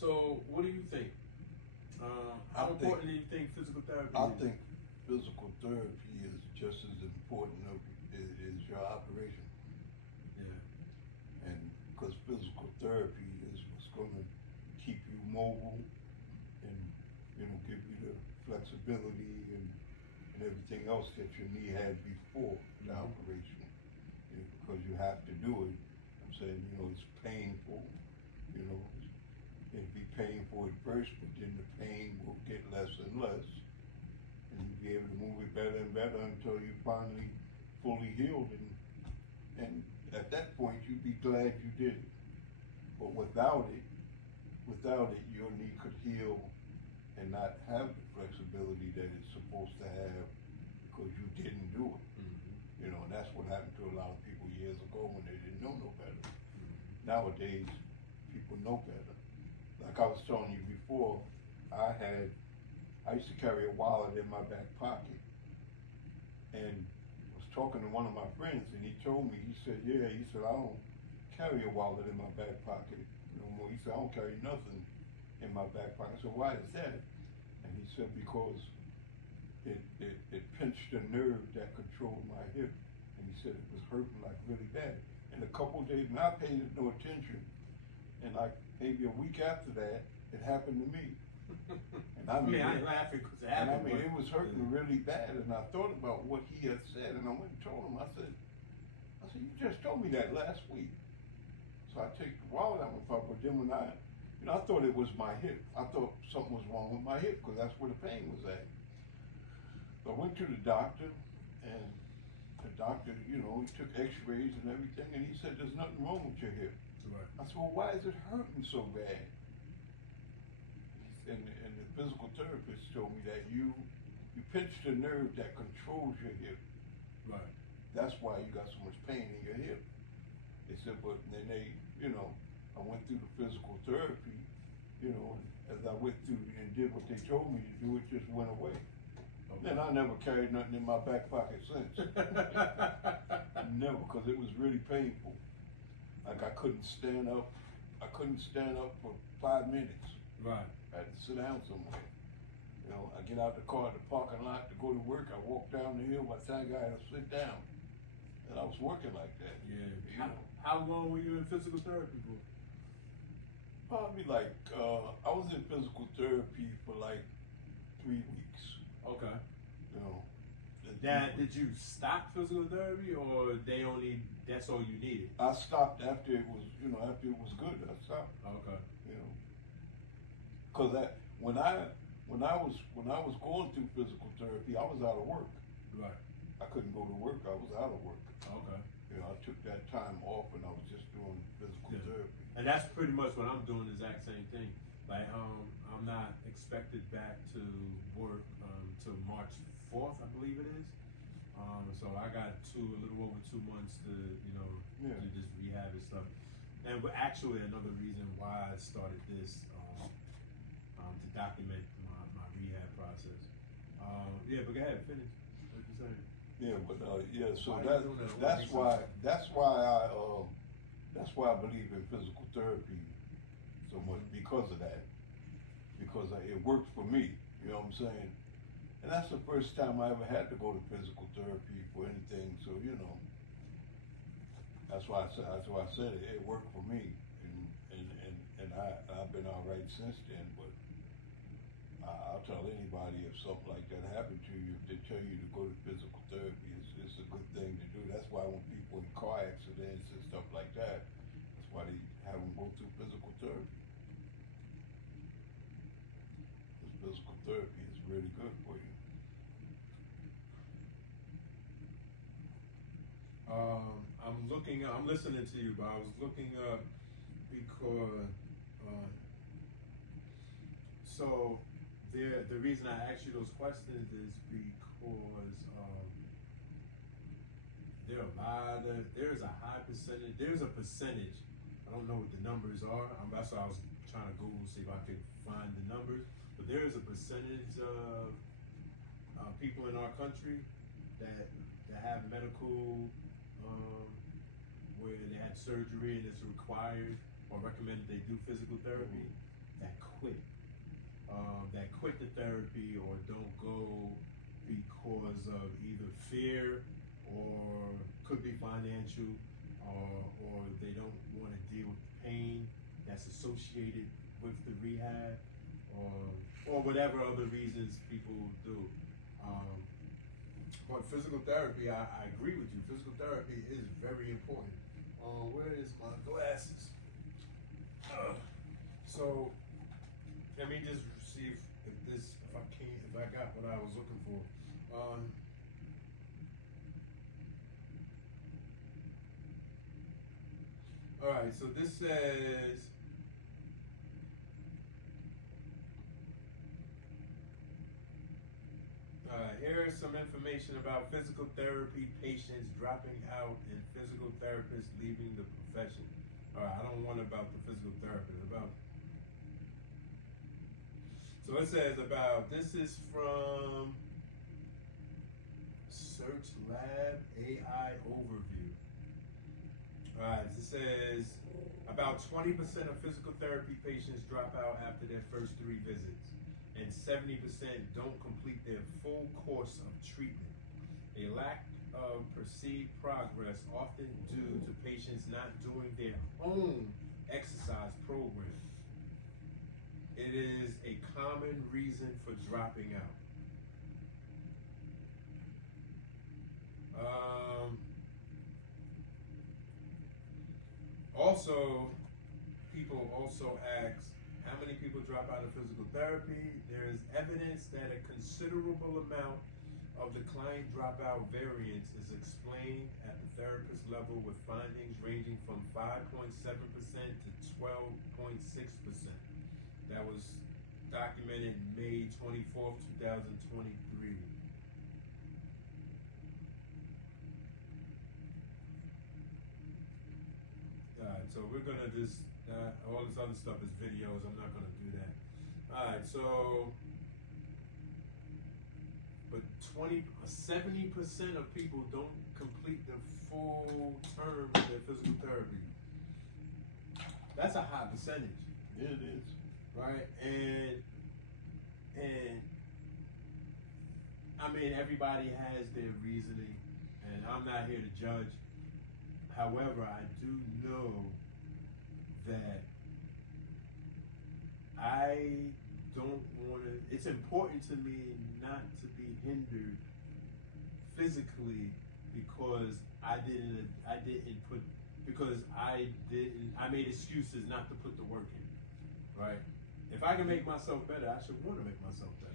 So, what do you think? How important do you think physical therapy is? I think physical therapy is just as important as your operation. Yeah. And because physical therapy is what's going to keep you mobile and, give you the flexibility and everything else that your knee had before the operation. Because you have to do it. I'm saying, it's painful, it'll be painful at first, but then the pain will get less and less. And you'll be able to move it better and better until you finally fully healed. And at that point, you'd be glad you did it. But without it, your knee could heal and not have the flexibility that it's supposed to have because you didn't do it. Mm-hmm. And that's what happened to a lot of people years ago when they didn't know no better. Mm-hmm. Nowadays, people know better. Like I was telling you before, I used to carry a wallet in my back pocket, and I was talking to one of my friends, and he told me, he said, I don't carry a wallet in my back pocket no more. He said, I don't carry nothing in my back pocket. So why is that? And he said, because it pinched the nerve that controlled my hip, and he said it was hurting like really bad. And a couple of days, and I paid it no attention, and like maybe a week after that, it happened to me. And I ain't laughing because it happened. It was hurting really bad, and I thought about what he had said, and I went and told him. I said, you just told me that last week. So I take the wallet out of my pocket, but then when I thought it was my hip. I thought something was wrong with my hip because that's where the pain was at. So I went to the doctor, and the doctor, he took x-rays and everything, and he said, there's nothing wrong with your hip. Right. I said, well, why is it hurting so bad? And the physical therapist told me that you pinched the nerve that controls your hip. Right. That's why you got so much pain in your hip. They said, but then I went through the physical therapy, and as I went through and did what they told me to do, it just went away. Okay. And I never carried nothing in my back pocket since. Never, because it was really painful. Like I couldn't stand up. I couldn't stand up for 5 minutes. Right. I had to sit down somewhere. I get out the car at the parking lot to go to work. I walk down the hill. By the time I got to sit down, and I was working like that. Yeah. How long were you in physical therapy for? Probably like I was in physical therapy for like 3 weeks. Okay. Did you stop physical therapy, or that's all you needed? I stopped after it was good. I stopped. Okay. Because when I was going through physical therapy, I was out of work. Right. I couldn't go to work. I was out of work. Okay. I took that time off, and I was just doing physical therapy. And that's pretty much what I'm doing. The exact same thing. Like I'm not expected back to work till March 4th, I believe it is. So I got a little over 2 months to to just rehab and stuff. And actually another reason why I started this to document my rehab process. But go ahead, finish. What you saying? Yeah, but so that's why I believe in physical therapy so much, because of that. Because it worked for me, you know what I'm saying? And that's the first time I ever had to go to physical therapy for anything, so that's why I said it worked for me, and I've been all right since then. But I'll tell anybody, if something like that happened to you, if they tell you to go to physical therapy, it's a good thing to do. That's why when people in car accidents and stuff like that, that's why they have them go through physical therapy. Because physical therapy is really good for you. I'm listening to you, but I was looking up because the reason I asked you those questions is because there's a high percentage, there's a percentage, I don't know what the numbers are, that's why I was trying to Google, see if I could find the numbers, but there is a percentage of people in our country that have medical, where they had surgery and it's required or recommended they do physical therapy, that quit the therapy or don't go because of either fear or could be financial, or they don't want to deal with the pain that's associated with the rehab, or whatever other reasons people do. But physical therapy, I agree with you. Physical therapy is very important. Where is my glasses? So let me just see if I got what I was looking for. All right, so this says, here is some information about physical therapy patients dropping out and physical therapists leaving the profession. All right, I don't want about the physical therapist. So it says this is from Search Lab AI Overview. All right, it says about 20% of physical therapy patients drop out after their first 3 visits, and 70% don't complete their full course of treatment. A lack of perceived progress, often due to patients not doing their own exercise program. It is a common reason for dropping out. Also, people also ask, how many people drop out of physical therapy? There is evidence that a considerable amount of the client dropout variance is explained at the therapist level, with findings ranging from 5.7% to 12.6%. That was documented May 24th, 2023. So we're gonna just, all this other stuff is videos, I'm not gonna do that. Alright, so, but 70% of people don't complete the full term of their physical therapy. That's a high percentage. Yeah, it is. Right? And I mean, everybody has their reasoning, and I'm not here to judge. However, I do know that I don't want to, it's important to me not to be hindered physically because I made excuses not to put the work in, right? If I can make myself better, I should want to make myself better.